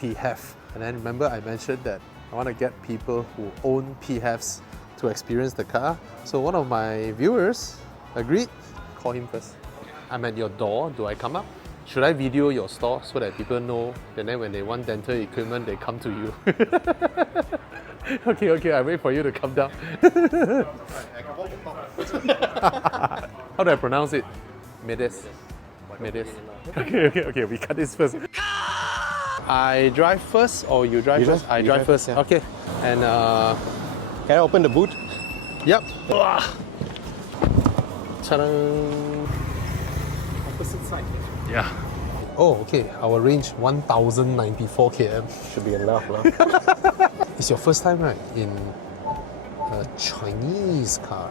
PHEV. And then remember I mentioned that I want to get people who own PHEVs to experience the car. So one of my viewers agreed. Call him first. I'm at your door. Do I come up? Should I video your store so that people know, and then when they want dental equipment, they come to you? Okay, I wait for you to come down. How do I pronounce it? Medes. Okay, we cut this first. I drive first or you drive first? I drive first. Yeah. Okay. And can I open the boot? Yep. Ta-da! Opposite side. Yeah. Oh, okay. Our range 1094 km. Should be enough, lah. It's your first time, right, in a Chinese car?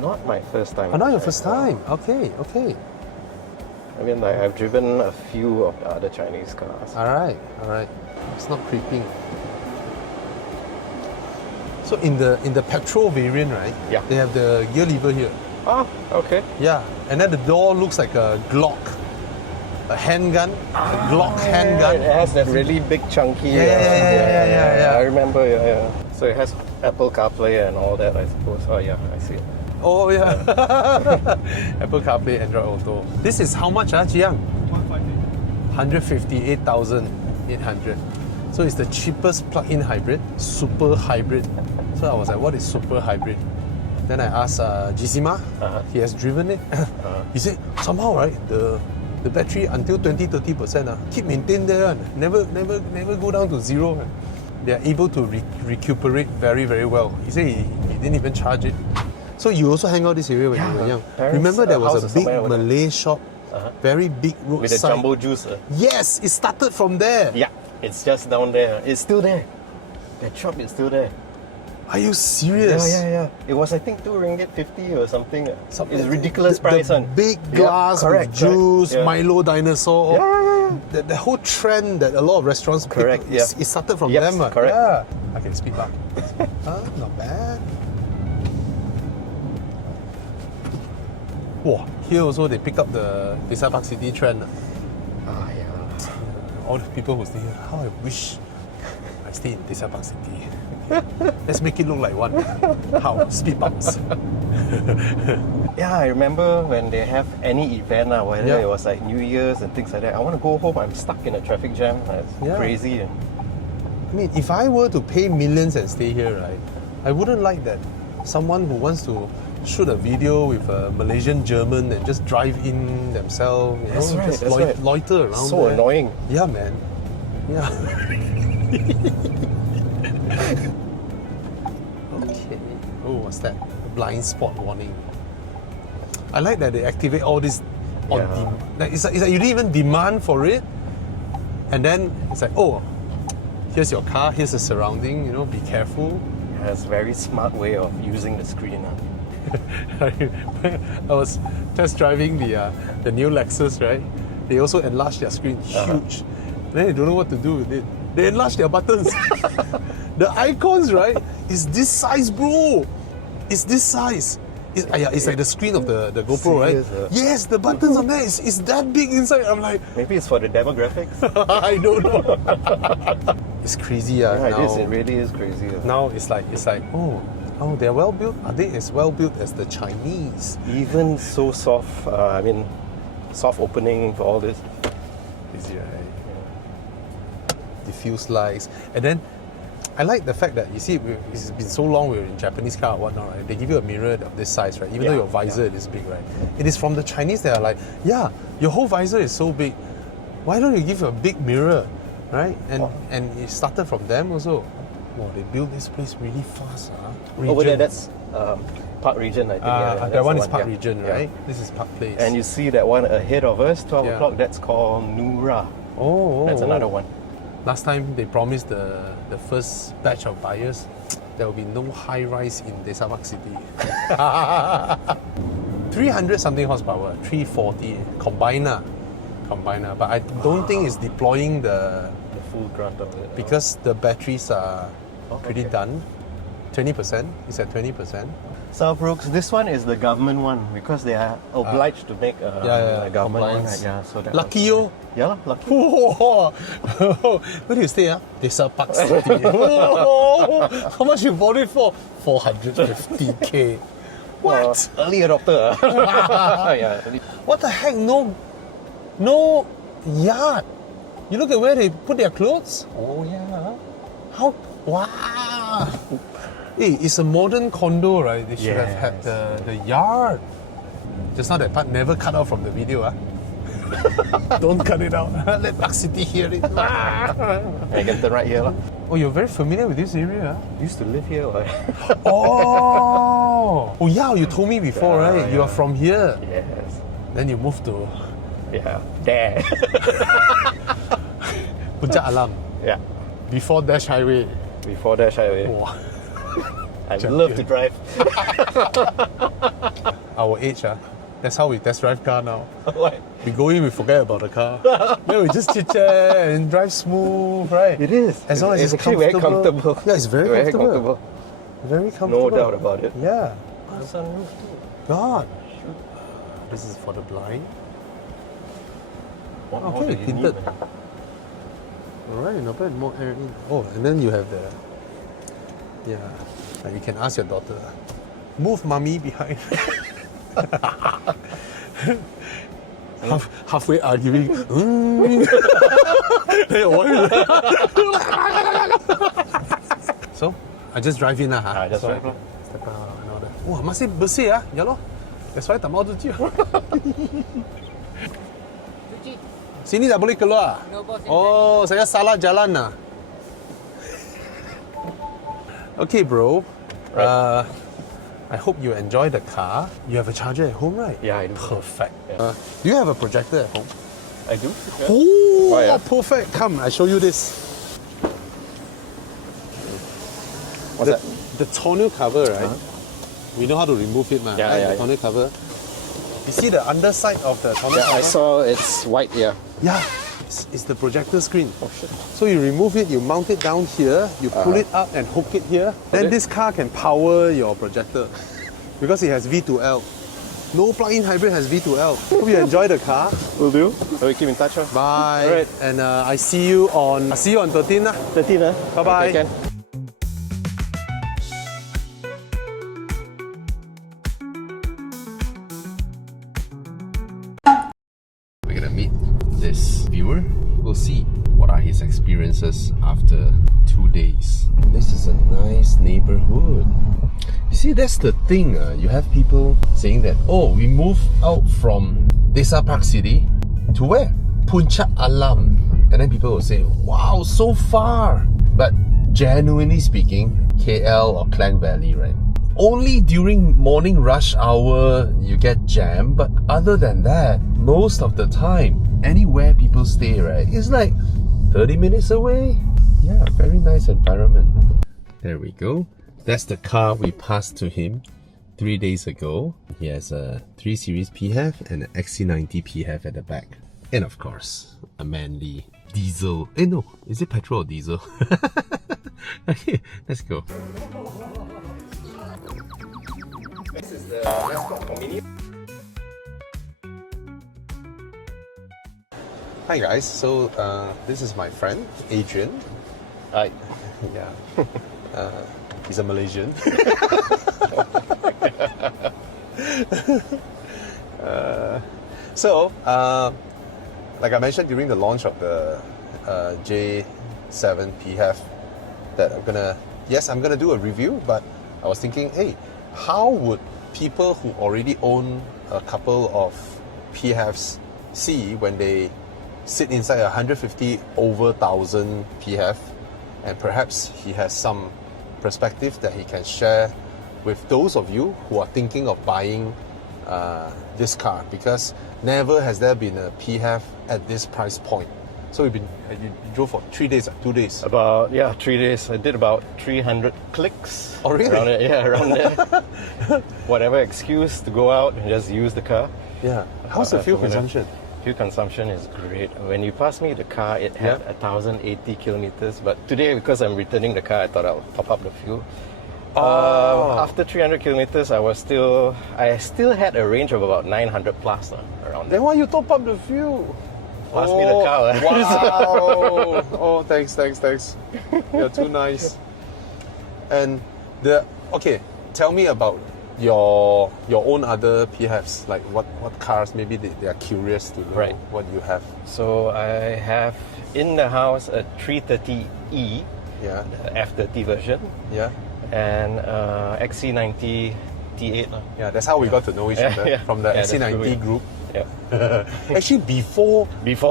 Not my first time. Oh, not your first time. Okay. I mean, I've driven a few of the other Chinese cars. All right. It's not creeping. So in the petrol variant, right? Yeah. They have the gear lever here. Ah, okay. Yeah, and then the door looks like a Glock, a handgun, a Glock handgun. It has that really big chunky. Yeah. I remember. Yeah. So it has Apple CarPlay and all that, I suppose. Oh yeah, I see it. Oh yeah. Apple CarPlay, Android Auto. This is how much, Jiang? 158,800. So it's the cheapest plug-in hybrid, super hybrid. So I was like, what is super hybrid? Then I asked Jisima, he has driven it. He said, somehow, right, the battery until 20-30% keep maintained there, never go down to zero. They are able to recuperate very, very well. He said he didn't even charge it. So you also hang out this area when you were young. Remember there was a big Malay shop, very big roadside. With the jumbo juice. Yes, it started from there. Yeah, it's just down there. It's still there. That shop is still there. Are you serious? Yeah. It was, I think, RM2.50 or something. It's ridiculous price. The big glass with juice, Milo dinosaur. Yeah. The whole trend that a lot of restaurants pick, it started from them. Correct. Yeah. I can speak up. Not bad. Wow, here also they pick up the Desa Park City trend. All the people who stay here, how I wish I stay in Desa Park City. Let's make it look like one. How? Speed bumps. Yeah, I remember when they have any event, whether it was like New Year's and things like that, I want to go home, I'm stuck in a traffic jam. It's crazy. I mean, if I were to pay millions and stay here, right, I wouldn't like that. Someone who wants to shoot a video with a Malaysian German and just drive in themselves, just loiter around. So there. Annoying. Yeah, man. Yeah. Okay. Oh, what's that? Blind spot warning. I like that they activate all this on like it's like you didn't even demand for it, and then it's like, oh, here's your car, here's the surrounding. Be careful. Yeah, it's a very smart way of using the screen. I was test driving the new Lexus, right? They also enlarged their screen huge. Then they don't know what to do with it. They enlarge their buttons. The icons, right, is this size, bro. It's this size. It's like the screen of the GoPro, right? Yes, the buttons on there is that big inside. I'm like, maybe it's for the demographics. I don't know. It's crazy. Now, it really is crazy. Now it's like oh, they're well built. Are they as well built as the Chinese? Even so soft. Soft opening for all this. Easy, right? Diffuse lights, and then I like the fact that you see it's been so long we're in Japanese car or whatnot, right? They give you a mirror of this size, right? Even though your visor is big, right? It is from the Chinese that are like, your whole visor is so big. Why don't you give a big mirror, right? And it started from them also. Wow, they built this place really fast. Over there, that's Park Region, I think. That one is Park Region, right? This is Park Place. And you see that one ahead of us, 12 o'clock, that's called Nura. That's another one. Last time they promised the first batch of buyers there will be no high rise in Desa Park City. 300 something horsepower, 340 combiner, but I don't think it's deploying the full grunt of it because the batteries are pretty done. 20%, it's at 20%. Sunroofs. This one is the government one because they are obliged to make a government one. Right? Yeah, so that Lucky you. Yeah, lucky. Whoa. Where do you stay? Desa Park City. Whoa. How much you bought it for? 450k. What? Early adopter. Yeah. What the heck? No yard. You look at where they put their clothes. Oh yeah. How? Wow. Hey, it's a modern condo, right? They should have had the yard. Just now that part never cut out from the video, huh? Don't cut it out. Let Park City hear it. I can turn right here. Oh, you're very familiar with this area, huh? Used to live here. Oh yeah, you told me before, right? You are from here. Yes. Then you moved to there. Puncak Alam. Yeah. Before Dash Highway. Before Dash Highway. Wow. I love to drive. Our age, that's how we test drive car now. What? We go in, we forget about the car. Then we just chit chat and drive smooth, right? It is. As long as it's actually very comfortable. Yeah, it's very comfortable. Very comfortable. No doubt about it. Yeah. Sunroof too. God. This is for the blind. What Okay, more do you tinted. need, man? Alright, not bad. More air in. Oh, and then you have the... Yeah. And you can ask your daughter, move mommy behind. Halfway arguing. So, I just drive in lah. Just drive lah. Step out and all that. Wah, masih bersih ah. Ya loh. That's why tak mau cuci. Sini tak boleh keluar. Oh, saya salah jalan lah. Okay, bro. Right. I hope you enjoy the car. You have a charger at home, right? Yeah, I do. Perfect. Yeah. Do you have a projector at home? I do. Yeah. Oh, yeah. perfect. Come, I show you this. What's that? The tonneau cover, right? We know how to remove it, man. Yeah, right? yeah, The tonneau cover. You see the underside of the tonneau cover? I saw it's white, yeah. Yeah, it's the projector screen. Oh shit. So you remove it, you mount it down here, you pull it up and hook it here. Then this car can power your projector because it has V2L. No plug-in hybrid has V2L. Hope you enjoy the car. Will do. So we keep in touch. Bye. All right. And I see you on 13. 13, huh? Bye-bye. Okay, Ken. We're gonna meet this viewer. We'll see what are his experiences after 2 days. This is a nice neighborhood. You see, that's the thing. You have people saying that, oh, we moved out from Desa Park City to where? Puncak Alam. And then people will say, wow, so far. But genuinely speaking, KL or Klang Valley, right? Only during morning rush hour you get jam, but other than that, most of the time, anywhere people stay, right, it's like 30 minutes away. Yeah, very nice environment. There we go. That's the car we passed to him 3 days ago. He has a 3 Series PHEV and an XC90 PHEV at the back. And of course, a manly diesel. No, is it petrol or diesel? Okay, let's go. This is the mascot for Mini. Hi guys, so this is my friend, Adrian. Hi. Yeah. He's a Malaysian. Like I mentioned during the launch of the J7 PHEV, that I'm gonna do a review, but I was thinking, hey, how would people who already own a couple of PHEVs see when they sit inside a 150 over 1,000 PHEV, and perhaps he has some perspective that he can share with those of you who are thinking of buying this car, because never has there been a PHEV at this price point. So you drove for 3 days, 2 days? About 3 days. I did about 300 clicks. Oh really? Around it, yeah, around there. Whatever excuse to go out and just use the car. Yeah. How's the fuel consumption? Fuel consumption is great. When you passed me the car, it had 1,080 kilometers. But today, because I'm returning the car, I thought I'll top up the fuel. After 300 kilometers, I still had a range of about 900 plus around. Then why you top up the fuel? Pass me the car. Wow! Oh, thanks. You're too nice. And tell me about your own other PHEVs. Like what cars? Maybe they are curious to know what you have. So I have in the house a 330e, Yeah. the F30 version, Yeah. and XC90 T8. Yeah, that's how we got to know each other from the XC90 group. Yeah. Actually, before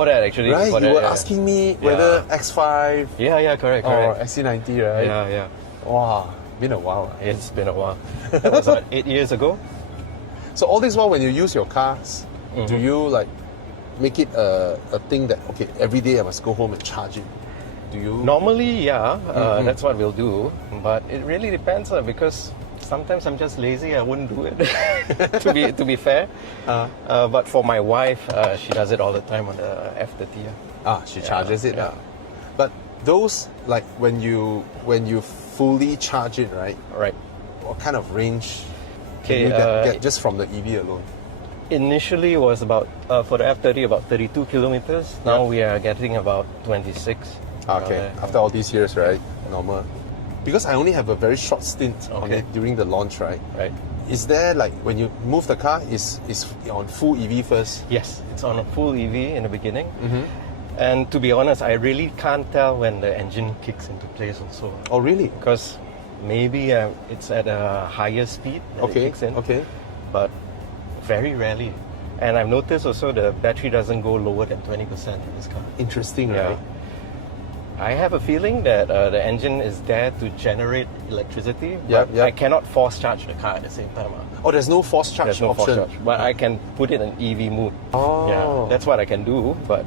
that, actually. right, Before you that, were asking me whether X5 correct. or XC90, right? Yeah. Wow, been a while. Right? It's been a while. That was about 8 years ago. So all this while, when you use your cars, do you like make it a thing that every day I must go home and charge it? Do you? Normally, that's what we'll do. But it really depends because sometimes I'm just lazy. I wouldn't do it. to be fair. But for my wife, she does it all the time on the F30. She charges it. Yeah. But those like when you fully charge it, right? Right. What kind of range can you get just from the EV alone? Initially it was about for the F30 about 32 kilometers. Now we are getting about 26. Okay, after all these years, right? Normal. Because I only have a very short stint on it during the launch, right? Right. Is there like when you move the car, is on full EV first? Yes, it's on a full EV in the beginning. And to be honest, I really can't tell when the engine kicks into place also. Oh, really? Because maybe it's at a higher speed that it kicks in. Okay. But very rarely. And I've noticed also the battery doesn't go lower than 20% in this car. Interesting, right? I have a feeling that the engine is there to generate electricity, but Yeah. I cannot force charge the car at the same time. Oh, there's no force charge There's no option. force charge, but I can put it in EV mode. Oh. Yeah, that's what I can do, but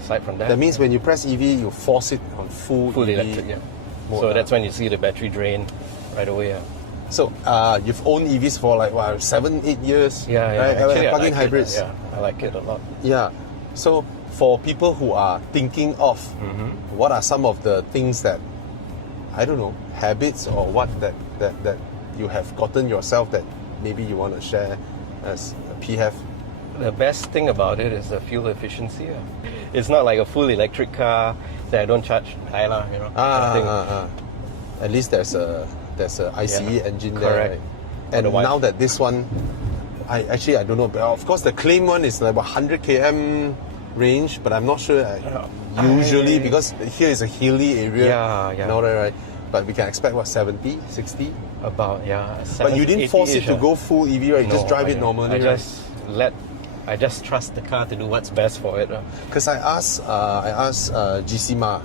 aside from that... That means when you press EV, you force it on full EV electric, mode. So that's when you see the battery drain right away. Yeah. So you've owned EVs for like 7-8 years. Yeah. Right? Actually, plug-in I like hybrids. it. I like it a lot. Yeah. So for people who are thinking of, what are some of the things that, I don't know, habits or what that you have gotten yourself that maybe you want to share as a PHEV? The best thing about it is the fuel efficiency. It's not like a full electric car that I don't charge high, you know. At least there's a ICE engine there, correct. right? And Otherwise, now that this one, I don't know, but of course the claim one is like 100 km range, but I'm not sure. Usually, because here is a hilly area, and all that, right? But we can expect 70, 60? About 70, But you didn't force it to go full EV, right? You just drive it normally, I just trust the car to do what's best for it. Because I asked Jaecoo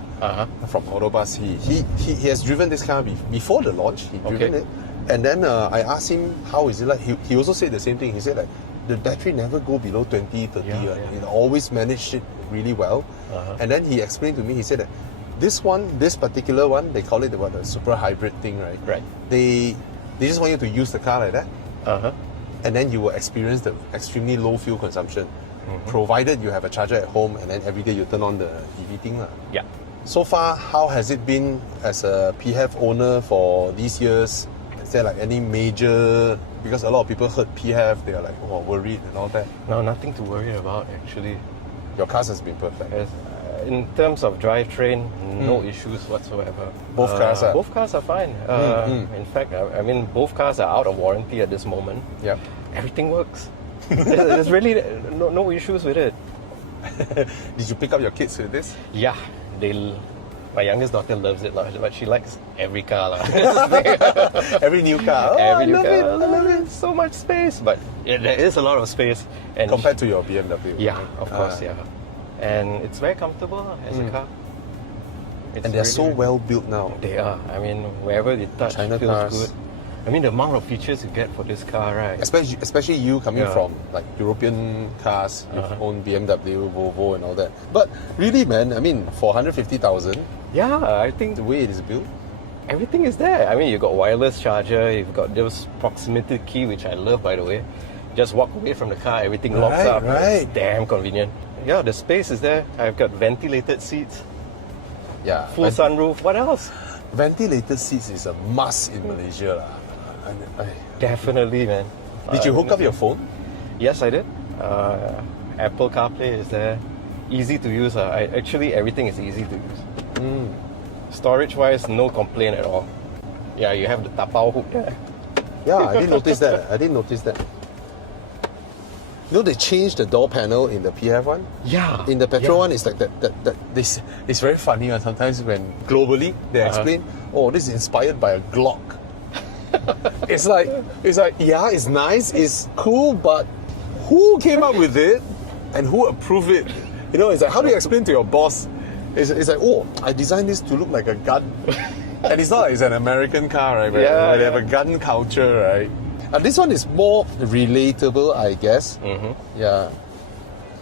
from Autobus. He has driven this car before the launch. He'd driven it, and then I asked him how is it like. He also said the same thing. He said like the battery never go below 20, 30. It always managed it really well. And then he explained to me. He said that this particular one, they call it the super hybrid thing, right? Right. They just want you to use the car like that. And then you will experience the extremely low fuel consumption, provided you have a charger at home and then every day you turn on the EV thing. Yeah. So far, how has it been as a PHEV owner for these years? Is there like any major, because a lot of people heard PHEV, they are like, worried and all that. No, nothing to worry about actually. Your cars has been perfect. In terms of drivetrain, no issues whatsoever. Both cars are? Both cars are fine. In fact, I mean, both cars are out of warranty at this moment. Yep. Everything works. There's really no issues with it. Did you pick up your kids with this? Yeah, my youngest daughter loves it, but she likes every car. Every new car. Every new car. I love it. So much space, but there is a lot of space. And compared to your BMW. Yeah, of course, and it's very comfortable as a car. And they're so well built now. They are. I mean, wherever you touch, China feels cars. good. I mean, the amount of features you get for this car, right? Especially you coming from like European cars, you've owned BMW, Volvo, and all that. But really, man, I mean, for 150,000, I think the way it is built, everything is there. I mean, you've got wireless charger, you've got those proximity key, which I love, by the way. Just walk away from the car, everything locks up. Right. It's damn convenient. Yeah, the space is there. I've got ventilated seats. Yeah. Full sunroof. What else? Ventilated seats is a must in Malaysia. Definitely, man. Did you hook up your phone? Yes, I did. Apple CarPlay is there. Easy to use. Actually, everything is easy to use. Storage-wise, no complaint at all. Yeah, you have the tapao hook there. Yeah, I didn't notice that. You know, they changed the door panel in the PHEV one. Yeah. In the petrol one, it's like that. This it's very funny. Sometimes when globally they explain, oh, this is inspired by a Glock. it's like yeah, it's nice, it's cool, but who came up with it and who approved it? You know, it's like, how do you explain to your boss? It's like, oh, I designed this to look like a gun. And it's not like it's an American car, right? Where they have a gun culture, right? And this one is more relatable, I guess. Yeah.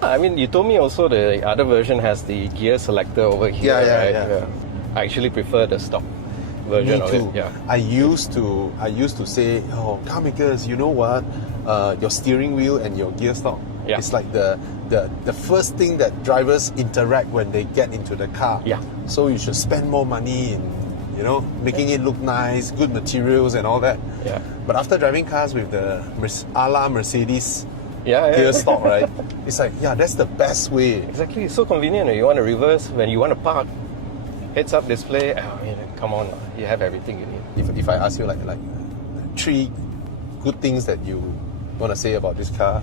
I mean, you told me also the other version has the gear selector over here, right? Yeah. I actually prefer the stock version Me of too. it. Yeah. I used to say, oh, car makers, you know what? Your steering wheel and your gear stock. Yeah. It's like the first thing that drivers interact when they get into the car. Yeah. So you should spend more money in, you know, making it look nice, good materials and all that. Yeah. But after driving cars with the a la Mercedes Yeah. gear stock, right? It's like, yeah, that's the best way. Exactly. It's so convenient. You want to reverse, when you want to park, heads-up display, come on, you have everything you need. If I ask you like 3 good things that you want to say about this car.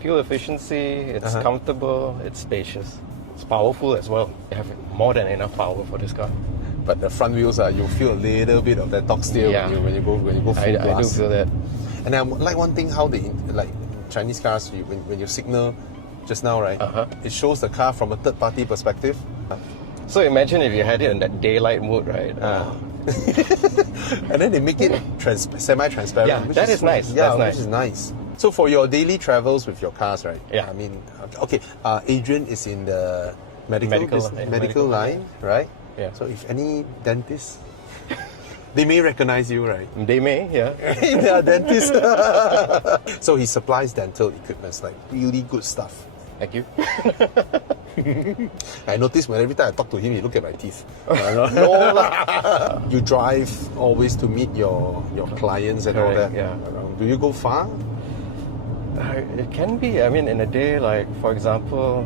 Fuel efficiency, it's comfortable, it's spacious. It's powerful as well. You have more than enough power for this car. But the front wheels you feel a little bit of that dog steer when you go full I do blast. feel that. And I like one thing how they like Chinese cars when you signal just now, right? It shows the car from a third party perspective. So imagine if you had it in that daylight mode, right? And then they make it semi-transparent. Yeah, that is nice. Yeah, That's nice. which is nice. So for your daily travels with your cars, right? Yeah. I mean, okay. Adrian is in the medical line, right? Yeah. So if any dentist, they may recognize you, right? They may, yeah. They are dentists. So he supplies dental equipment, like really good stuff. Thank you. I noticed when every time I talk to him, he look at my teeth. No lah. You drive always to meet your clients and all that. Yeah. Do you go far? It can be. I mean, in a day, like for example,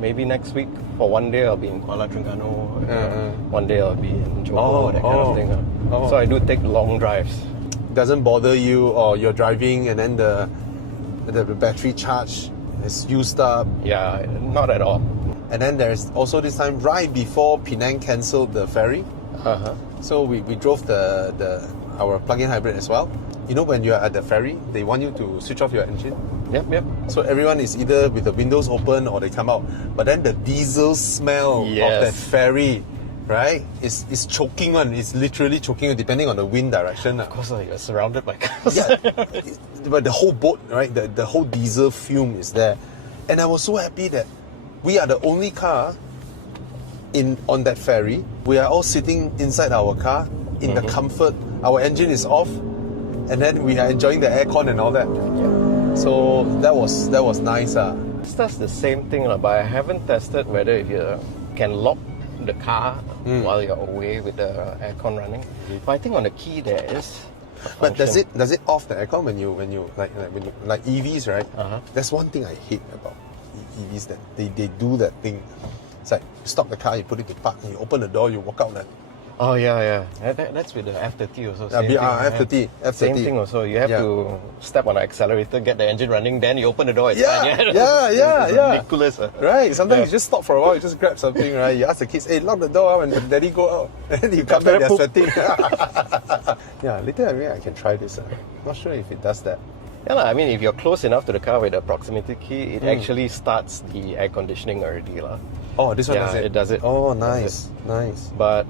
maybe next week for one day I'll be in Kuala Terengganu. One day I'll be in Johor, that kind of thing. So I do take long drives. Doesn't bother you, or you're driving and then the battery charge is used up. Yeah, not at all. And then there's also this time right before Penang cancelled the ferry. So we drove our plug-in hybrid as well. You know, when you're at the ferry, they want you to switch off your engine. Yep. So everyone is either with the windows open or they come out. But then the diesel smell of that ferry, right, is choking on. It's literally choking on, depending on the wind direction. Of course, you're surrounded by cars. Yeah, but the whole boat, right, the whole diesel fume is there. And I was so happy that we are the only car on that ferry. We are all sitting inside our car in the comfort. Our engine is off, and then we are enjoying the aircon and all that. So that was nice. That's the same thing, but I haven't tested whether if you can lock the car while you're away with the aircon running. But I think on the key there is. But does it off the aircon when you like EVs, right? That's one thing I hate about EVs, that they do that thing. It's like you stop the car, you put it to park, and you open the door, you walk out. Oh yeah. That's with the F30 also. Same thing, F30. Same thing also. You have to step on the accelerator, get the engine running, then you open the door. It's fine. Yeah. Ridiculous. Right. Sometimes you just stop for a while. You just grab something. Right. You ask the kids, "Hey, lock the door," and daddy go out. And you come back, they're sweating. Yeah. Later, I can try this. Not sure if it does that. Yeah, I mean, if you're close enough to the car with the proximity key, it actually starts the air conditioning already, Oh, this one does it. It does it. Oh, nice. But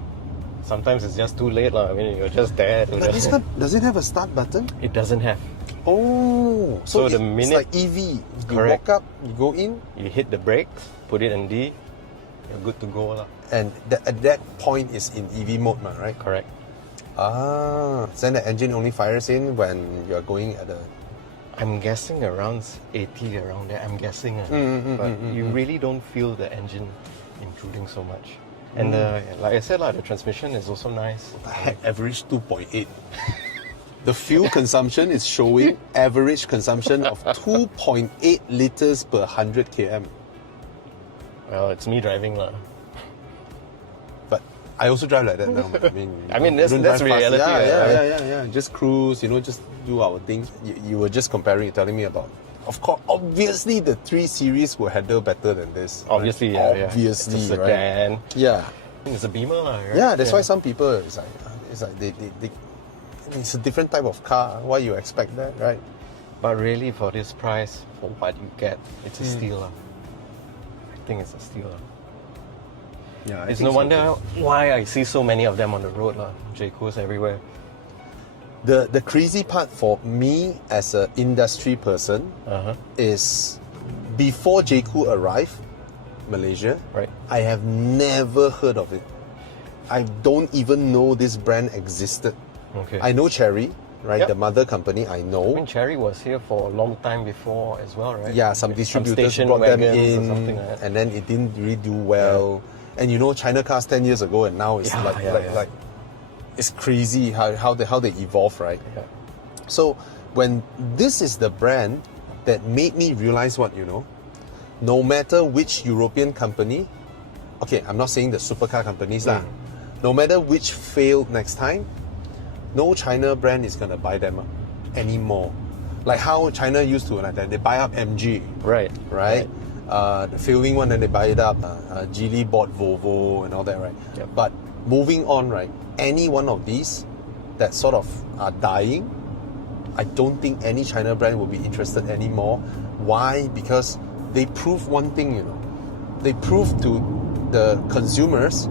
sometimes it's just too late, I mean, you're just there. But this one, does it have a start button? It doesn't have. Oh, so the minute, it's like EV. You correct. walk up, you go in, you hit the brakes, put it in D, you're good to go. And at that point is in EV mode, right? Correct. Then the engine only fires in when you're going at I'm guessing around 80, around there. I'm guessing. But you really don't feel the engine intruding so much. And like I said, the transmission is also nice. The heck, average 2.8. The fuel consumption is showing average consumption of 2.8 liters per 100 km. Well, it's me driving lah. But I also drive like that now. I mean, that's reality. Yeah. Just cruise, just do our things. You were just comparing, telling me about. Of course, obviously the 3 Series will handle better than this. Obviously, right? yeah. Obviously, it's a sedan. Right? Yeah. It's a Beamer lah, right? Yeah, that's why some people, it's like they it's a different type of car. Why you expect that, right? But really, for this price, for what you get, it's a steal lah. I think it's a steal lah. Yeah, it's no wonder why I see so many of them on the road lah. Jaecoos everywhere. The crazy part for me as an industry person is before Jaecoo arrived Malaysia, right? I have never heard of it. I don't even know this brand existed. Okay. I know Cherry, right? Yep. The mother company, I know. I mean, Cherry was here for a long time before as well, right? Yeah, some distributors station brought them wagons in, or something like that. and then it didn't really do well. Yeah. And China cars 10 years ago, and now it's like it's crazy how they evolve, right? Yeah. So when this is the brand that made me realize what, no matter which European company, okay, I'm not saying the supercar companies lah, no matter which failed next time, no China brand is gonna buy them up anymore. Like how China used to, like that, they buy up MG, Right. the failing one, then they buy it up. Geely bought Volvo and all that, right? Yep. But moving on, right? Any one of these that sort of are dying, I don't think any China brand will be interested anymore. Why? Because they prove one thing, They prove to the consumers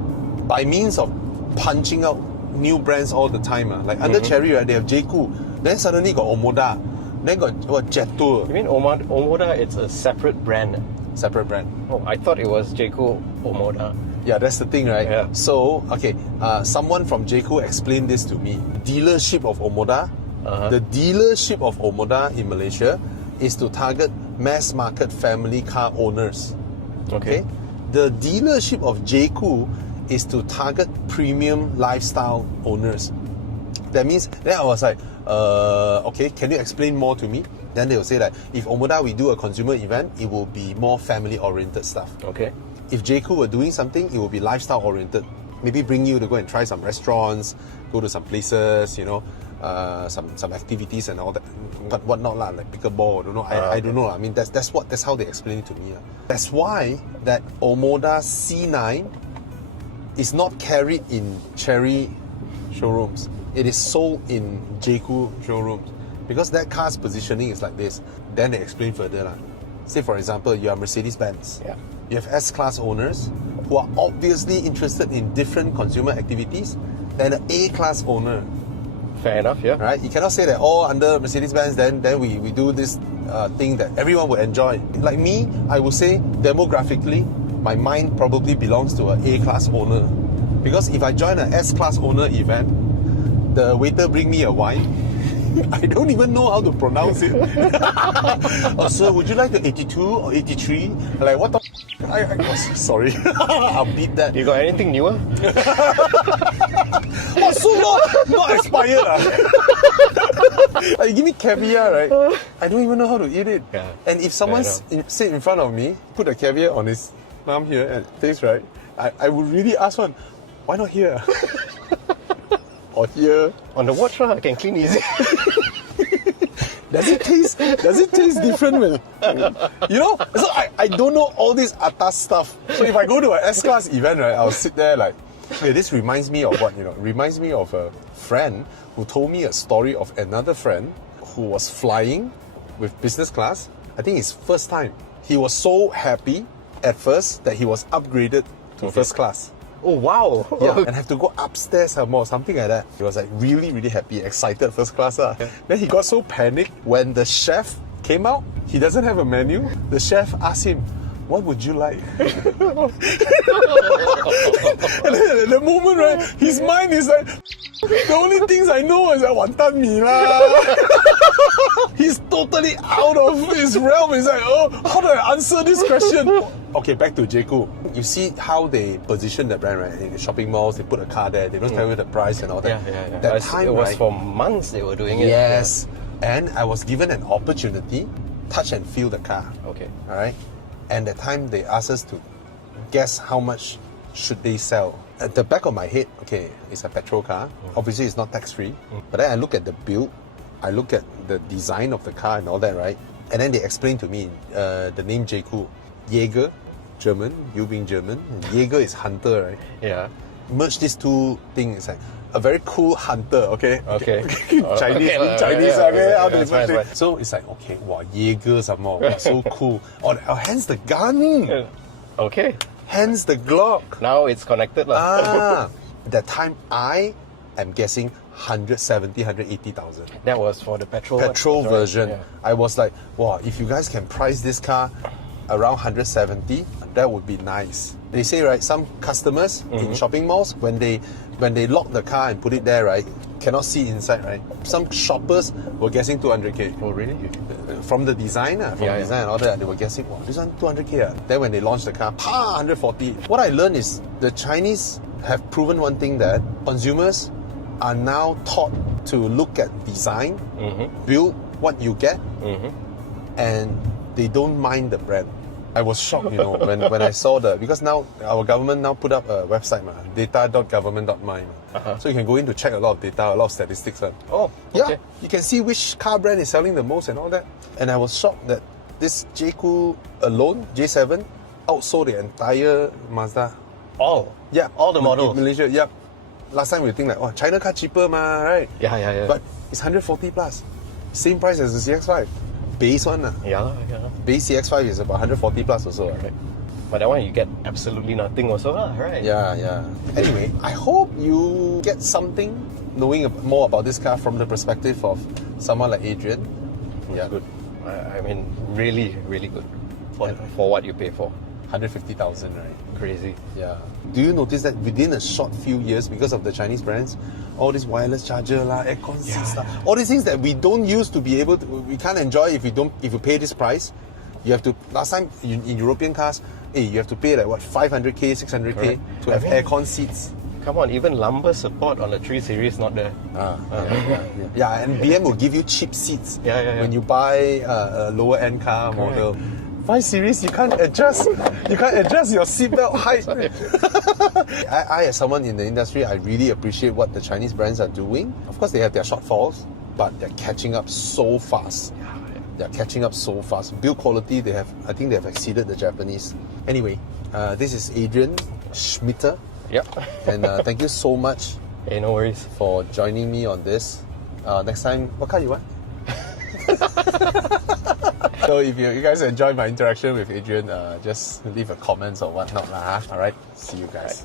by means of punching out new brands all the time. Like under Cherry, right, they have Jaecoo. Then suddenly got Omoda. Then got Jetour. You mean Omoda? It's a separate brand. Separate brand. Oh, I thought it was Jaecoo Omoda. Yeah, that's the thing, right? Yeah. So, okay, someone from Jaecoo explained this to me. Dealership of Omoda, the dealership of Omoda in Malaysia is to target mass market family car owners. Okay. The dealership of Jaecoo is to target premium lifestyle owners. That means, then I was like, okay, can you explain more to me? Then they will say that if Omoda we do a consumer event, it will be more family oriented stuff. Okay. If Jaecoo were doing something, it will be lifestyle oriented. Maybe bring you to go and try some restaurants, go to some places, some activities and all that. But whatnot lah, like pickleball, I don't know. I don't know. I mean, that's how they explain it to me. That's why that Omoda C9 is not carried in Cherry showrooms. It is sold in Jaecoo showrooms. Because that car's positioning is like this. Then they explain further lah. Say for example, you are Mercedes-Benz. Yeah. You have S-Class owners who are obviously interested in different consumer activities than an A-Class owner. Fair enough, yeah. Right? You cannot say that under Mercedes-Benz, then we do this thing that everyone will enjoy. Like me, I would say demographically, my mind probably belongs to an A-Class owner. Because if I join an S-Class owner event, the waiter bring me a wine, I don't even know how to pronounce it. Sir, would you like the 82 or 83? Like, what the sorry. I'll beat that. You got anything newer? So not expired. Like, give me caviar, right? I don't even know how to eat it. Yeah, and if someone sit in front of me, put a caviar on his arm here and tastes right, I would really ask one, why not here? Or here. On the watch, I can clean easy. Does it taste different when so I don't know all this atas stuff. So if I go to an S-Class event, right, I'll sit there like, hey, this reminds me of what, reminds me of a friend who told me a story of another friend who was flying with business class. I think his first time. He was so happy at first that he was upgraded to first class. Oh wow! Yeah, and have to go upstairs or something like that. He was like really, really happy, excited first class. Then he got so panicked when the chef came out. He doesn't have a menu. The chef asked him, "What would you like?" And then at the moment, right, his mind is like, the only things I know is wantan mee lah. He's totally out of his realm. He's like, oh, how do I answer this question? okay, back to Jaecoo. You see how they position the brand, right? In the shopping malls, they put a car there, they don't tell you the price and all that. Yeah. That time, it was right? for months they were doing it. Yes. And I was given an opportunity, touch and feel the car. Okay. All right. And that time they asked us to guess how much should they sell. At the back of my head, okay, it's a petrol car. Obviously, it's not tax-free. But then I look at the build, I look at the design of the car and all that, right? And then they explained to me the name Jaecoo. Jaeger, German, you being German. Jaeger is hunter, right? Yeah. Merge these two things, it's like a very cool hunter, okay? Okay. Chinese, Okay, Chinese, yeah, okay? How they that's fine, merge it. fine. So it's like, okay, wow, Jaeger some more, wow, so cool. Oh, hence the gun, Okay. hence the Glock. Now it's connected. Ah, that time I am guessing 170, 180,000. That was for the petrol Petrol version. Yeah. I was like, wow, if you guys can price this car around 170, that would be nice. They say, right, some customers in shopping malls, when they lock the car and put it there, right, cannot see inside, right? Some shoppers were guessing 200k. Oh, really? From the design, design and all that, they were guessing, wow, this one 200k. Then when they launched the car, 140. What I learned is the Chinese have proven one thing, that consumers are now taught to look at design, build what you get, and they don't mind the brand. I was shocked, you know, when I saw because now our government now put up a website, data.government.my. So you can go in to check a lot of data, a lot of statistics. Oh, Yeah, okay. you can see which car brand is selling the most and all that. And I was shocked that this Jaecoo alone, J7, outsold the entire Mazda. All? Yeah, All the models? In Malaysia, yeah. Last time we think like, oh, China car cheaper, right? Yeah. But it's 140 plus. Same price as the CX-5. Base one. Yeah. Base CX-5 is about 140 plus also. Right? But that one you get absolutely nothing also, right? Yeah. Anyway, I hope you get something knowing more about this car from the perspective of someone like Adrian. Yeah, good. I mean, really, really good for what you pay for. 150,000, right? Crazy. Yeah. Do you notice that within a short few years, because of the Chinese brands, all this wireless charger lah, aircon seats lah, all these things that we don't use to be able to, we can't enjoy if you pay this price. You have to, last time in European cars, you have to pay like what, 500k, 600k Correct. to have aircon seats. Come on, even lumbar support on the 3 Series not there. Yeah, and BM will give you cheap seats Yeah. when you buy a lower end car model. 5 Series, you can't adjust your seatbelt height. I, as someone in the industry, I really appreciate what the Chinese brands are doing. Of course, they have their shortfalls, but they're catching up so fast. They're catching up so fast. Build quality, I think they have exceeded the Japanese. Anyway, this is Adrian Schmitter. Yep. And thank you so much Hey, no worries. for joining me on this. Next time, what car you want? So if you guys enjoy my interaction with Adrian, just leave a comment or whatnot. Alright, see you guys.